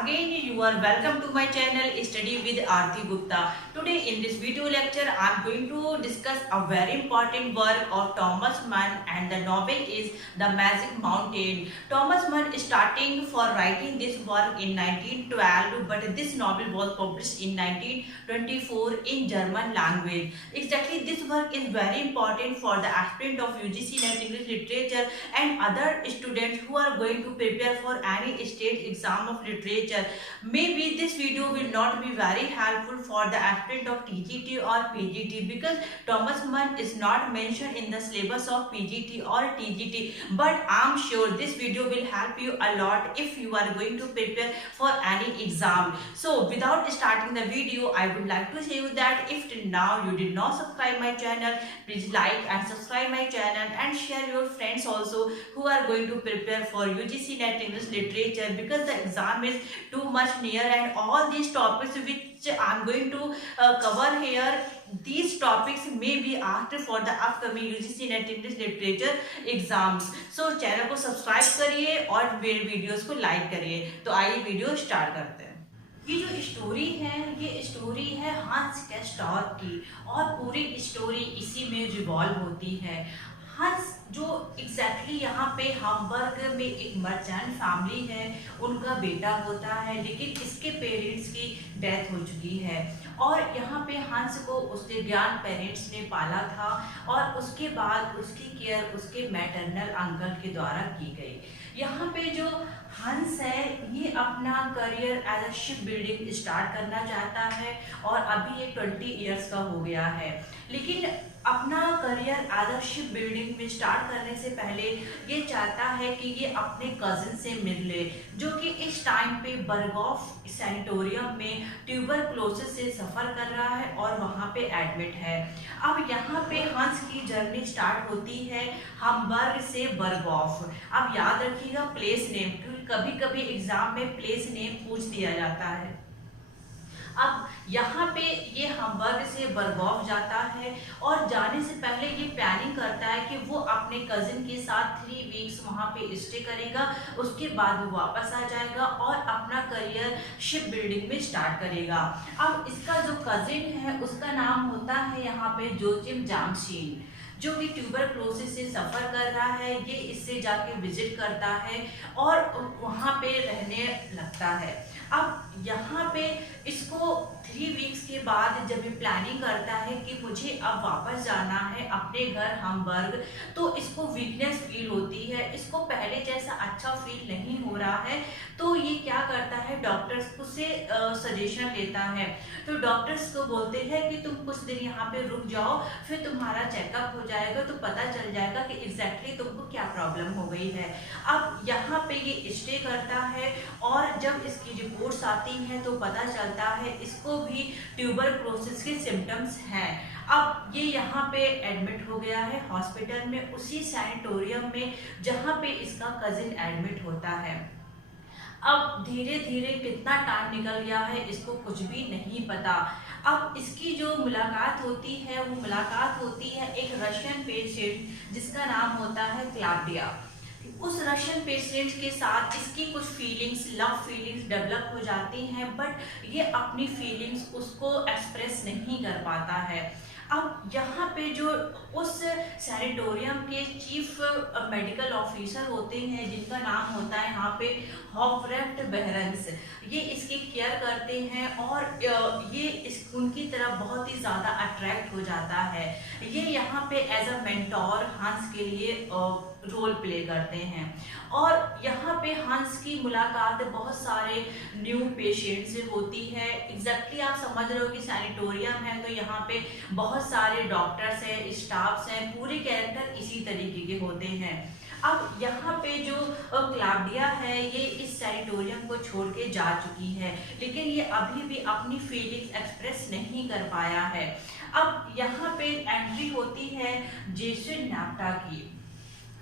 Again, you are welcome to my channel Study with Aarti Gupta. Today in this video lecture, I am going to discuss a very important work of Thomas Mann, and the novel is The Magic Mountain. Thomas Mann is starting for writing this work in 1912, but this novel was published in 1924 in German language. Exactly, this work is very important for the aspirant of UGC NET English Literature and other students who are going to prepare for any state exam of literature. Maybe this video will not be very helpful for the aspirant of TGT or PGT because Thomas Mann is not mentioned in the syllabus of PGT or TGT, but I'm sure this video will help you a lot if you are going to prepare for any exam. So without starting the video, I would like to say you that if till now you did not subscribe my channel, please like and subscribe my channel and share your friends also who are going to prepare for UGC NET English Literature, because the exam is too much near and all these topics which I'm going to cover here, these topics may be asked for the upcoming UGC NET English Literature exams. So channel को subscribe करिए और मेरे videos को like करिए। तो आइए video start करते हैं। ये जो स्टोरी है, ये स्टोरी है हांस कैस्टॉर की और पूरी स्टोरी इसी में रिवॉल्व होती है। हंस जो एग्जैक्टली यहाँ पे हामबर्ग में एक मर्चेंट फैमिली है, उनका बेटा होता है, लेकिन इसके पेरेंट्स की डेथ हो चुकी है और यहाँ पे हंस को उसके ग्रैंड पेरेंट्स ने पाला था और उसके बाद उसकी केयर उसके मैटरनल अंकल के द्वारा की गई। यहाँ पे जो हंस है ये अपना career as a ship building start करना चाहता है और अभी ये 20 इयर्स का हो गया है, लेकिन अपना career as a ship building में स्टार्ट करने से पहले ये चाहता है कि ये अपने कजिन से मिल ले, जो कि इस टाइम पे बर्गॉफ सैनिटोरियम में ट्यूबरक्लोसिस से सफ़र कर रहा है और वहाँ पे एडमिट है। अब यहाँ पे हंस की जर्नी स्टार्ट होती है हामबर्ग से बर्गॉफ। अब याद रखिएगा प्लेस नेम, क्योंकि कभी कभी एग्जाम में प्लेस नेम पूछ दिया जाता है। अब यहाँ पे ये हामबर्ग से बर्गॉफ जाता है और जाने से पहले ये प्लानिंग करता है कि वो अपने कजिन के साथ 3 वीक्स वहाँ पे स्टे करेगा, उसके बाद वो वापस आ जाएगा और अपना करियर शिप बिल्डिंग में स्टार्ट करेगा। अब इसका जो कजिन है उसका नाम होता है यहाँ पे जोचिम जामशीन, जो कि ट्यूबरक्लोसिस से सफ़र कर रहा है। ये इससे जाके विजिट करता है और वहाँ पे रहने लगता है। अब यहाँ पे इसको 3 वीक्स के बाद जब ये प्लानिंग करता है कि मुझे अब वापस जाना है अपने घर हामबर्ग, तो इसको वीकनेस फील होती है, इसको पहले जैसा अच्छा फील नहीं हो रहा है। तो ये क्या करता है, डॉक्टर्स से सजेशन लेता है। तो डॉक्टर्स को बोलते हैं कि तुम कुछ दिन यहाँ पे रुक जाओ, फिर तुम्हारा चेकअप हो जाएगा तो पता चल जाएगा कि एग्जैक्टली तुमको क्या प्रॉब्लम हो गई है। अब यहाँ पे ये स्टे करता है और जब इसकी रिपोर्ट्स आती हैं तो पता चलता है इसको भी ट्यूबरक्लोसिस के सिम्टम्स हैं। अब ये यहाँ पे एडमिट हो गया है हॉस्पिटल में, उसी सैनिटोरियम में जहाँ पे इसका कजिन एडमिट होता है। अब धीरे धीरे कितना टाइम निकल गया है इसको कुछ भी नहीं पता। अब इसकी जो मुलाकात होती है वो मुलाकात होती है एक रशियन पेशेंट जिसका नाम होता है क्लाउडिया। उस रशियन पेशेंट के साथ इसकी कुछ फीलिंग्स, लव फीलिंग्स डेवलप हो जाती हैं, बट ये अपनी फीलिंग्स उसको एक्सप्रेस नहीं कर पाता है। अब यहाँ पे जो उस सैनिटोरियम के चीफ मेडिकल ऑफिसर होते हैं जिनका नाम होता है यहाँ पे हॉफरेफ्ट बेहरेंस, ये इसकी केयर करते हैं और ये उनकी तरफ बहुत ही ज़्यादा अट्रैक्ट हो जाता है। ये यहाँ पे एज अ मेंटोर हंस के लिए रोल प्ले करते हैं और यहाँ पे हंस की मुलाकात बहुत सारे न्यू पेशेंट से होती है। एग्जैक्टली आप समझ रहे हो कि सैनिटोरियम है तो यहाँ पे बहुत सारे डॉक्टर्स हैं, स्टाफ्स हैं, पूरे कैरेक्टर इसी तरीके के होते हैं। अब यहाँ पे जो क्लाउडिया है ये इस सैनिटोरियम को छोड़ के जा चुकी है, लेकिन ये अभी भी अपनी फीलिंग्स एक्सप्रेस नहीं कर पाया है। अब यहाँ पे एंट्री होती है जेसन नाफ्टा की।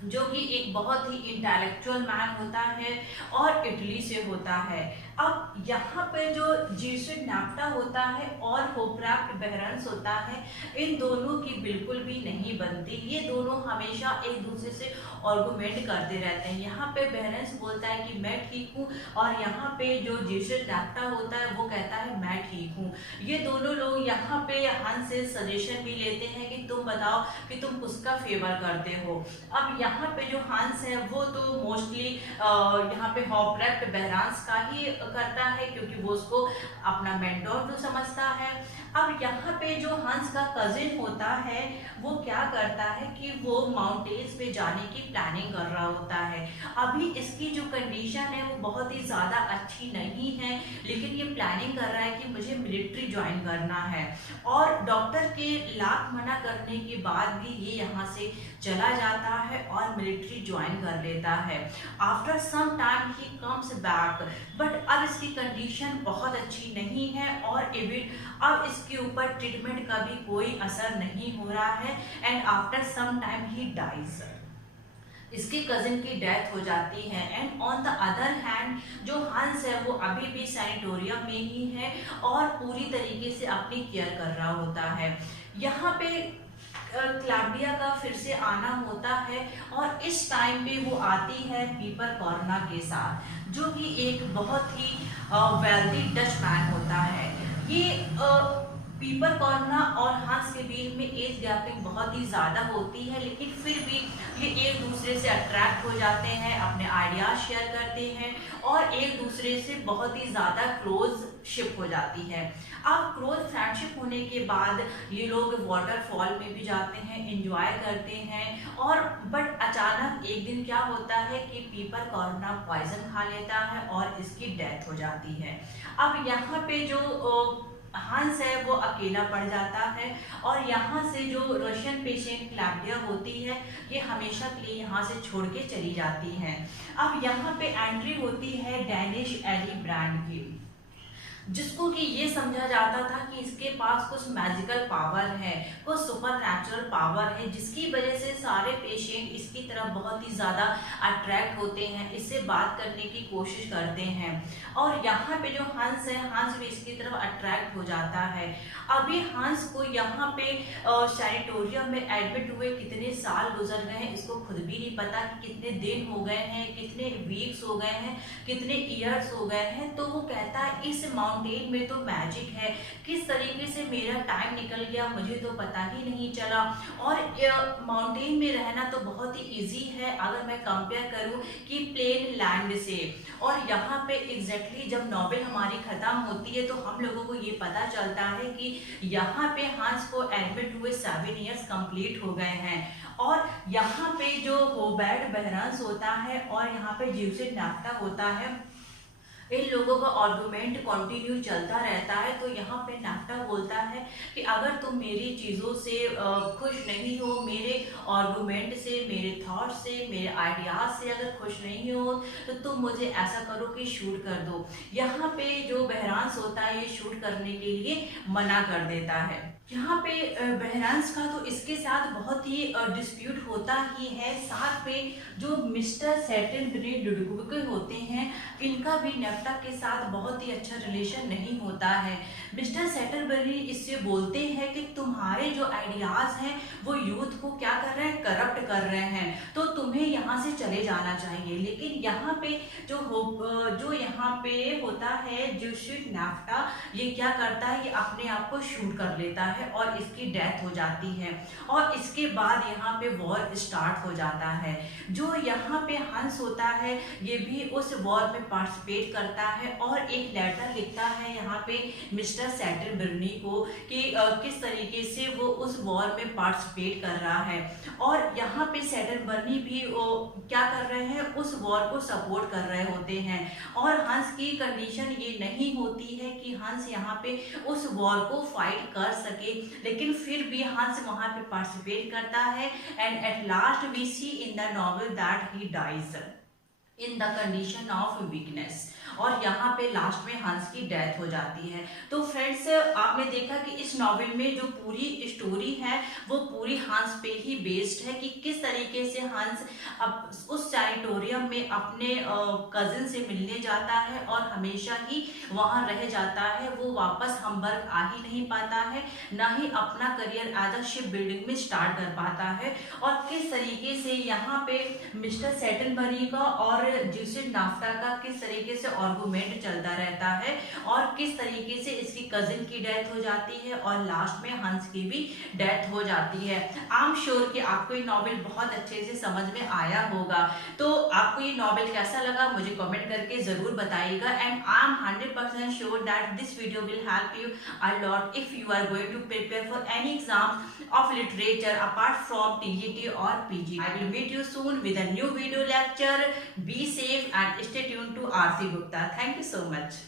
जो कि एक बहुत ही इंटेलेक्चुअल मैन होता है और इटली से होता है। अब यहाँ पे जो जीसस नाफ्टा होता है और होपराफ्ट बेहरन्स होता है, इन दोनों की बिल्कुल भी नहीं बनती। ये दोनों हमेशा एक दूसरे से आर्गुमेंट करते रहते हैं। यहाँ पे बेहरन्स बोलता है कि मैं ठीक हूँ, और यहाँ पे जो जीसस नाफ्टा होता है वो कहता है मैं ठीक हूँ। ये दोनों लोग यहाँ पे हंस से सजेशन भी लेते हैं कि तुम बताओ कि तुम किसका फेवर करते हो। अब यहाँ पे जो हंस है वो तो मोस्टली यहाँ पे होपराफ्ट बेहरन्स का ही करता है, क्योंकि वो उसको अपना मेंटोर तो समझता है। अब यहाँ पे जो हंस का कजिन होता है वो क्या करता है कि वो माउंटेन्स पे जाने की प्लानिंग कर रहा होता है। अभी इसकी जो कंडीशन है वो बहुत ही ज़्यादा अच्छी नहीं है, लेकिन ये प्लानिंग कर रहा है कि मुझे मिलिट्री ज्वाइन करना है, और डॉक्टर के लाख मना करने के बाद भी ये यहाँ से चला जाता है और मिलिट्री ज्वाइन कर लेता है। After some time he comes back, but अब इसकी कंडीशन बहुत अच्छी नहीं है, और इवन अब इसके ऊपर ट्रीटमेंट का भी कोई असर नहीं हो रहा है, and after some time he dies. इसके कजिन की डेथ हो जाती है। And on the other hand जो हंस है वो अभी भी सैनिटोरियम में ही है और पूरी तरीके से अपनी केयर कर रहा होता है। यहाँ पे क्लाउडिया का फिर से आना होता है, और इस टाइम पे वो आती है पीपर कॉर्ना के साथ, जो कि एक बहुत ही वेल्दी डच मैन होता है। ये पीपर कॉर्ना और हंस के बीच में एज गैपिंग बहुत ही ज़्यादा होती है, लेकिन फिर भी ये एक दूसरे से अट्रैक्ट हो जाते हैं, अपने आइडियाज शेयर करते हैं और एक दूसरे से बहुत ही ज़्यादा क्लोजशिप हो जाती है। अब क्लोज फ्रेंडशिप होने के बाद ये लोग वाटरफॉल में भी जाते हैं, एंजॉय करते हैं, और बट अचानक एक दिन क्या होता है कि पीपर कॉर्ना पॉइजन खा लेता है और इसकी डेथ हो जाती है। अब यहाँ पे जो हंस है वो अकेला पड़ जाता है, और यहाँ से जो रशियन पेशेंट क्लाउडिया होती है ये हमेशा के लिए यहाँ से छोड़ के चली जाती है। अब यहाँ पे एंट्री होती है डेनिश एली ब्रांड की, जिसको कि ये समझा जाता था कि इसके पास कुछ मैजिकल पावर है, कुछ सुपर नेचुरल पावर है, जिसकी वजह से सारे पेशेंट इसकी तरफ बहुत ही ज़्यादा अट्रैक्ट होते हैं, इससे बात करने की कोशिश करते हैं, और यहाँ पे जो हंस है हंस भी इसकी तरफ अट्रैक्ट हो जाता है। अभी हंस को यहाँ पे सैनिटोरियम में एडमिट हुए कितने साल गुजर गए हैं इसको खुद भी नहीं पता कि कितने दिन हो गए हैं, कितने वीक्स हो गए हैं, कितने ईयर्स हो गए हैं। तो वो कहता है इस माउंटेन में तो मैजिक है, किस तरीके से मेरा टाइम निकल गया मुझे तो पता ही नहीं चला, और माउंटेन में रहना तो बहुत ही ईजी है अगर मैं कंपेयर करूँ कि प्लेन लैंड से। और यहाँ पे एग्जैक्टली जब नॉवेल हमारी खत्म होती है तो हम लोगों को ये पता चलता है कि यहाँ पे हंस को एडमिट हुए 7 ईयर्स कंप्लीट हो गए हैं, और यहाँ पे जो होबर्ट बेहरन्स होता है और यहाँ पे जीसस नाफ्टा होता है, इन लोगों का आर्गुमेंट कंटिन्यू चलता रहता है। तो यहाँ पे नाफ्टा बोलता है कि अगर तुम मेरी चीज़ों से खुश नहीं हो, मेरे आर्गुमेंट से, मेरे थॉट से, मेरे आइडियाज से अगर खुश नहीं हो, तो तुम मुझे ऐसा करो कि शूट कर दो। यहाँ पे जो बेहरांस होता है ये शूट करने के लिए मना कर देता है। यहाँ पे बेहरांस का तो इसके साथ बहुत ही डिस्प्यूट होता ही है। साथ में जो मिस्टर सेटनबरी डुडुगुके होते हैं इनका भी नाफ्टा के साथ बहुत ही अच्छा रिलेशन नहीं होता है। मिस्टर सेटनबरी इससे बोलते हैं कि तुम्हारे जो आइडियाज़ हैं वो यूथ को क्या कर रहे हैं, करप्ट कर रहे हैं, तो तुम्हें यहाँ से चले जाना चाहिए। लेकिन यहाँ पे जो यहाँ पे होता है जीसस नाफ्टा, ये क्या करता है, ये अपने आप को शूट कर लेता है और इसकी डेथ हो जाती है, और इसके बाद यहाँ पे वॉर स्टार्ट हो जाता है। जो यहाँ पे हंस होता है ये भी उस वॉर में पार्टिसिपेट करता है और एक लेटर लिखता है यहाँ पे मिस्टर सेटनबर्नी को कि किस तरीके से वो उस वॉर में पार्टिसिपेट कर रहा है, और यहाँ पे सेटनबर्नी भी क्या कर रहे हैं, उस वॉर को सपोर्ट कर रहे होते हैं। और हंस की कंडीशन ये नहीं होती है कि हंस यहाँ पे उस वॉर को फाइट कर सके, लेकिन फिर भी हंस वहां पे पार्टिसिपेट करता है, and at last we see in the novel that he dies. In the condition of weakness, और यहाँ पे लास्ट में हंस की डेथ हो जाती है। तो फ्रेंड्स, आपने देखा कि इस नॉवेल में जो पूरी स्टोरी है वो पूरी हंस पे ही बेस्ड है कि किस तरीके से हंस अब उस सैनिटोरियम में अपने कजिन से मिलने जाता है और हमेशा ही वहां रह जाता है। वो वापस हम्बर्ग आ ही नहीं पाता है, ना ही अपना career as a ship building में स्टार्ट कर पाता है। और किस तरीके से यहाँ पे मिस्टर सेटनबरी का और ज्यूसिड नाफ्टा का किस तरीके से आर्गुमेंट चलता रहता है, और किस तरीके से इसकी कजिन की डेथ हो जाती है और लास्ट में हंस की भी डेथ हो जाती है। आई एम श्योर कि आपको ये नॉवेल बहुत अच्छे से समझ में आया होगा। तो आपको ये नॉवेल कैसा लगा मुझे कमेंट करके जरूर बताइएगा, and I am 100% sure that this video will help you a lot if you are going to prepare for any exams of literature apart from TGT or PG. I will meet you soon with a new video lecture. Be safe and stay tuned to Aarti Gupta. Thank you so much.